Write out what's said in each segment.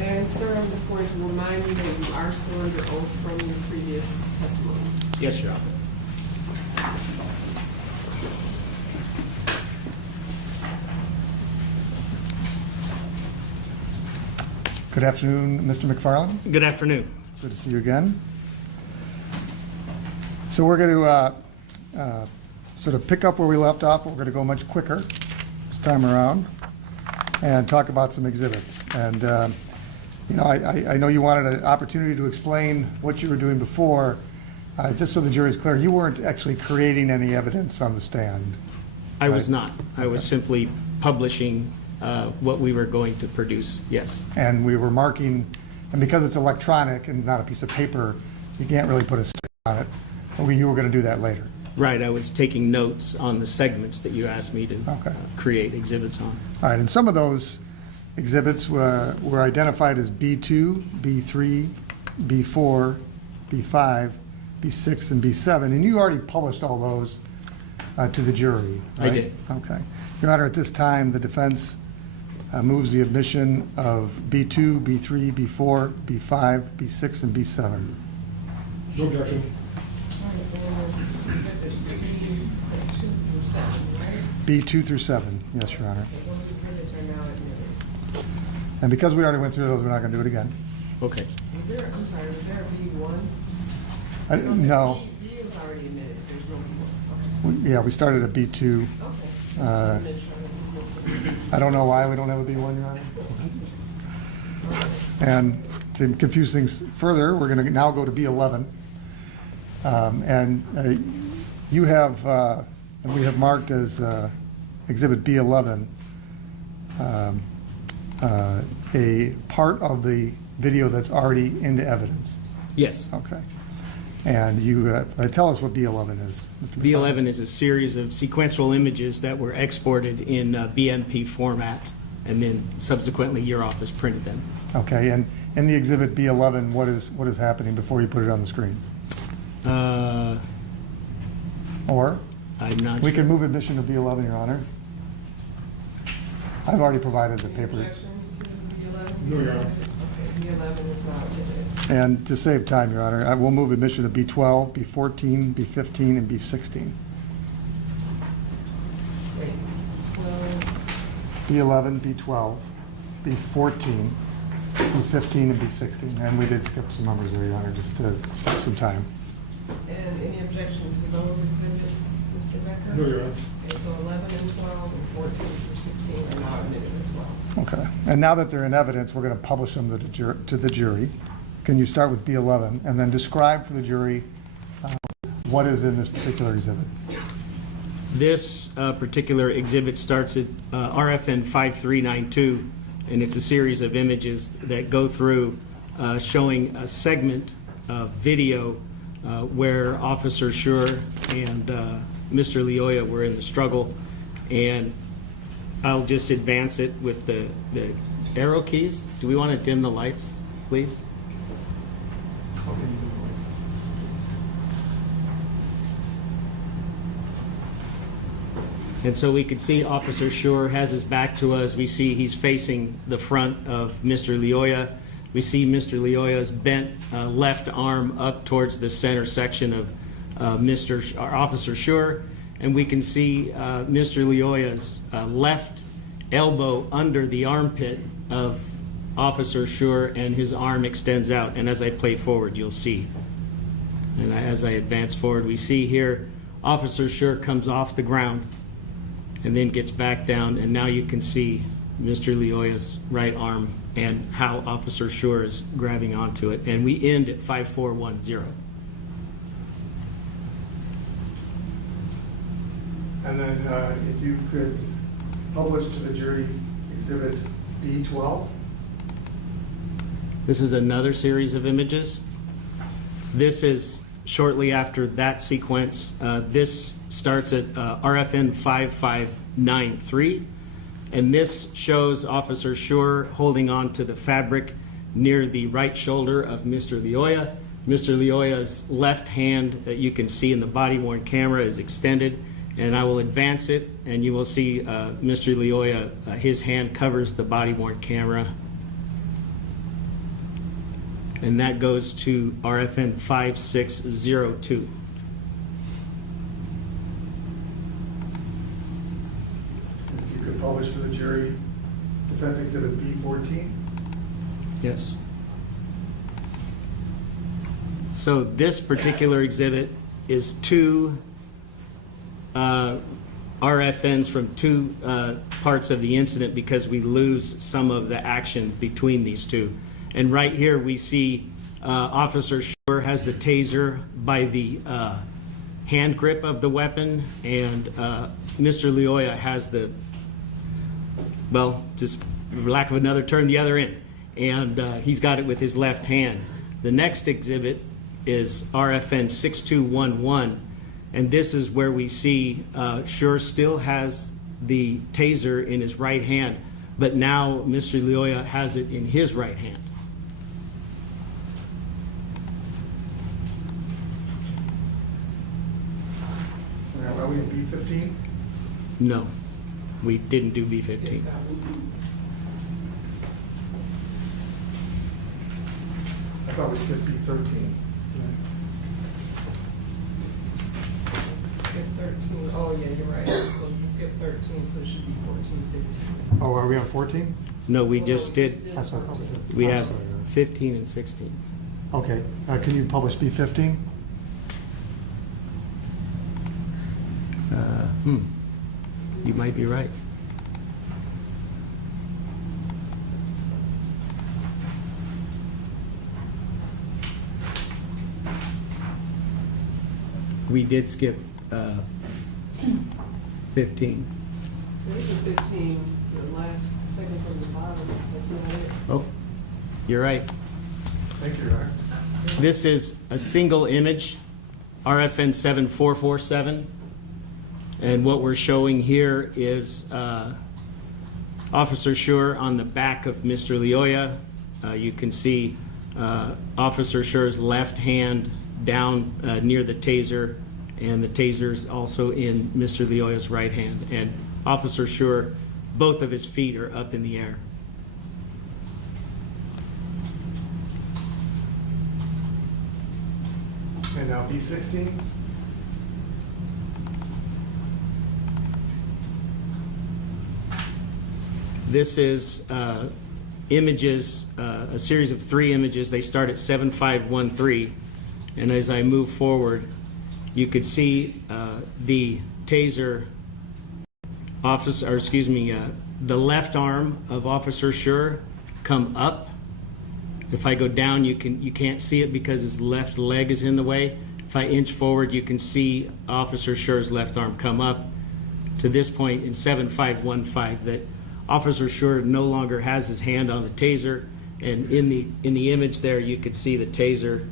And sir, I'm just going to remind you that you are still under oath from your previous testimony. Yes, Your Honor. Good afternoon, Mr. McFarlane. Good afternoon. Good to see you again. So we're going to sort of pick up where we left off, but we're going to go much quicker this time around and talk about some exhibits. And, you know, I know you wanted an opportunity to explain what you were doing before. Just so the jury is clear, you weren't actually creating any evidence on the stand. I was not. I was simply publishing what we were going to produce, yes. And we were marking, and because it's electronic and not a piece of paper, you can't really put a stick on it. But you were going to do that later. Right, I was taking notes on the segments that you asked me to Okay. create exhibits on. All right, and some of those exhibits were identified as B2, B3, B4, B5, B6, and B7, and you already published all those to the jury, right? I did. Okay. Your Honor, at this time, the defense moves the admission of B2, B3, B4, B5, B6, and B7. No objection. B2 through 7, yes, Your Honor. Those exhibits are now admitted. And because we already went through those, we're not going to do it again. Okay. I'm sorry, was there a B1? No. B was already admitted, there's no B1. Yeah, we started at B2. Okay. I don't know why we don't have a B1, Your Honor. And to confuse things further, we're going to now go to B11. You have, and we have marked as Exhibit B11, a part of the video that's already into evidence. Yes. Okay. And you tell us what B11 is, Mr. B11 is a series of sequential images that were exported in BMP format, and then subsequently your office printed them. Okay, and in the exhibit B11, what is happening before you put it on the screen? Or I'm not we sure. can move admission to B11, Your Honor. I've already provided the Any paper. objection to B11? No, Your Honor. Okay, B11 is not admitted. And to save time, Your Honor, I will move admission to B12, B14, B15, and B16. Wait, 12, B11, B12, B14, B15, and B16. And we did skip some numbers there, Your Honor, just to save some time. and any objection to those exhibits, Mr. Becker? No, Your Honor. Okay, so 11 and 12 and 14 through 16 are now admitted as well. Okay. And now that they're in evidence, we're going to publish them to the jury. Can you start with B11 and then describe for the jury what is in this particular exhibit? This particular exhibit starts at RFN 5392, and it's a series of images that go through showing a segment of video where Officer Schurr and Mr. Lyoya were in the struggle. And I'll just advance it with the arrow keys. Do we want to dim the lights, please? And so we can see Officer Schurr has his back to us. We see he's facing the front of Mr. Lyoya. We see Mr. Lyoya's bent left arm up towards the center section of Officer Schurr. And we can see Mr. Lyoya's left elbow under the armpit of Officer Schurr, and his arm extends out. And as I play forward, you'll see. And as I advance forward, we see here Officer Schurr comes off the ground and then gets back down, and now you can see Mr. Lyoya's right arm and how Officer Schurr is grabbing onto it. And we end at 5410. And then if you could publish to the jury exhibit B12. This is another series of images. This is shortly after that sequence. This starts at RFN 5593, and this shows Officer Schurr holding on to the fabric near the right shoulder of Mr. Lyoya. Mr. Lyoya's left hand that you can see in the body-worn camera is extended, and I will advance it, and you will see Mr. Lyoya, his hand covers the body-worn camera. and that goes to RFN 5602. If you could publish for the jury, Defense Exhibit B14. Yes. So this particular exhibit is two RFNs from two parts of the incident because we lose some of the action between these two. And right here we see Officer Schurr has the taser by the hand grip of the weapon, and Mr. Lyoya has the, well, just for lack of another term, the other end. And he's got it with his left hand. The next exhibit is RFN 6211, and this is where we see Schurr still has the taser in his right hand, but now Mr. Lyoya has it in his right hand. Now, are we in B15? No, we didn't do B15. I thought we skipped B13. Skip 13. Oh, yeah, you're right. So you skip 13, so it should be 14, 15. Oh, are we on 14? No, we just did, That's what I thought we did. we I'm have sorry. 15 and 16. Okay, can you publish B15? You might be right. We did skip 15. So these are 15, the last, second from the bottom, that's not it. Oh, you're right. Thank you, Your Honor. This is a single image, RFN 7447. And what we're showing here is Officer Schurr on the back of Mr. Lyoya. You can see Officer Schurr's left hand down near the taser, and the taser's also in Mr. Lyoya's right hand. And Officer Schurr, both of his feet are up in the air. And now B16? This is images, a series of 3 images. They start at 7513, and as I move forward, you could see the taser officer, or excuse me, the left arm of Officer Schurr come up. If I go down, you can't see it because his left leg is in the way. If I inch forward, you can see Officer Schurr's left arm come up to this point in 7515 that Officer Schurr no longer has his hand on the taser, and in the image there you could see the taser,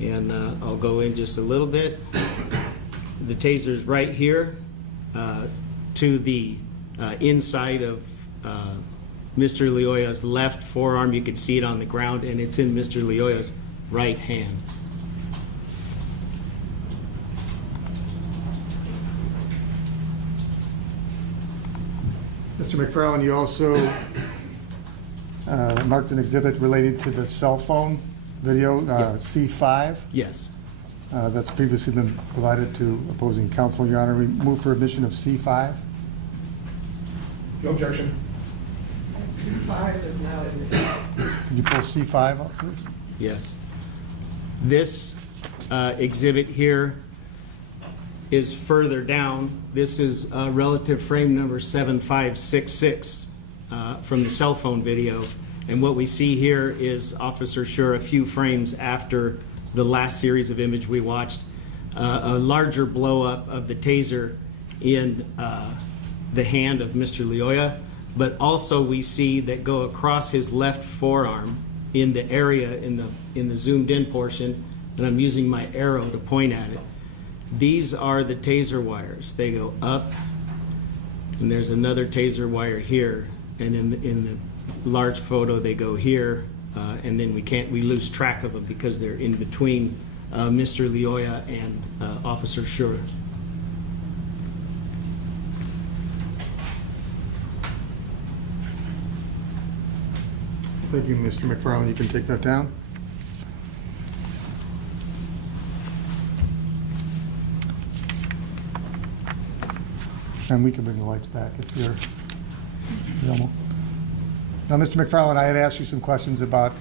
and I'll go in just a little bit. The taser's right here to the inside of Mr. Lyoya's left forearm. You can see it on the ground, and it's in Mr. Lyoya's right hand. Mr. McFarlane, you also marked an exhibit related to the cell phone video, C5. Yes. That's previously been provided to opposing counsel, Your Honor. We move for admission of C5. No objection. C5 is now admitted. Could you pull C5 up, please? Yes. This exhibit here is further down. This is relative frame number 7566 from the cell phone video. And what we see here is Officer Schurr a few frames after the last series of image we watched, a larger blow up of the taser in the hand of Mr. Lyoya, but also we see that go across his left forearm in the area in the zoomed in portion, and I'm using my arrow to point at it. These are the taser wires. They go up, and there's another taser wire here, and in the large photo they go here, and then we lose track of them because they're in between Mr. Lyoya and Officer Schurr. Thank you, Mr. McFarlane. You can take that down. And we can bring the lights back if you're, Now, Mr. McFarlane, I had asked you some questions about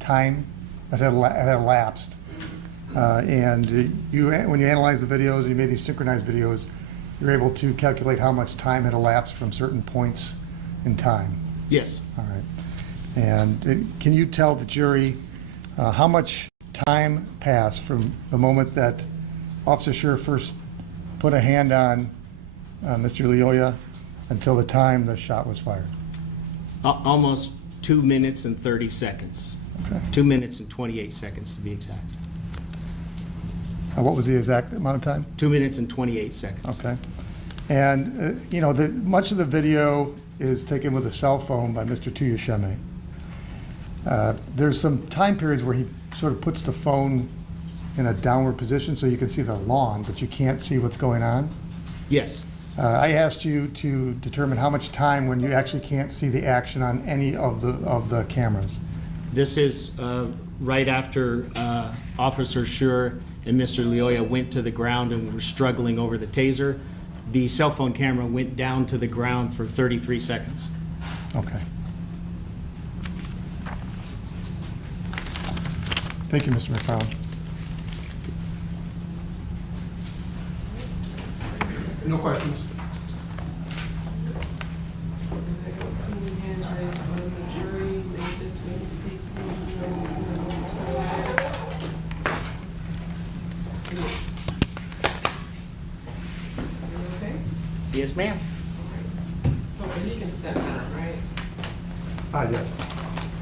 time that had elapsed. And when you analyze the videos, you made these synchronized videos, you're able to calculate how much time had elapsed from certain points in time. Yes. All right. And can you tell the jury how much time passed from the moment that Officer Schurr first put a hand on Mr. Lyoya until the time the shot was fired? Almost 2 minutes and 30 seconds. Okay. 2 minutes and 28 seconds to be exact. What was the exact amount of time? 2 minutes and 28 seconds. Okay. And, much of the video is taken with a cell phone by Mr. Tuyasheme. There's some time periods where he sort of puts the phone in a downward position so you can see the lawn, but you can't see what's going on. Yes. I asked you to determine how much time when you actually can't see the action on any of the cameras. This is right after Officer Schurr and Mr. Lyoya went to the ground and were struggling over the taser. The cell phone camera went down to the ground for 33 seconds. Okay. Thank you, Mr. McFarlane. No questions? I don't see any hands raised on the jury. May this witness speaks okay? Yes, ma'am. All right. So he can step down, right? Yes.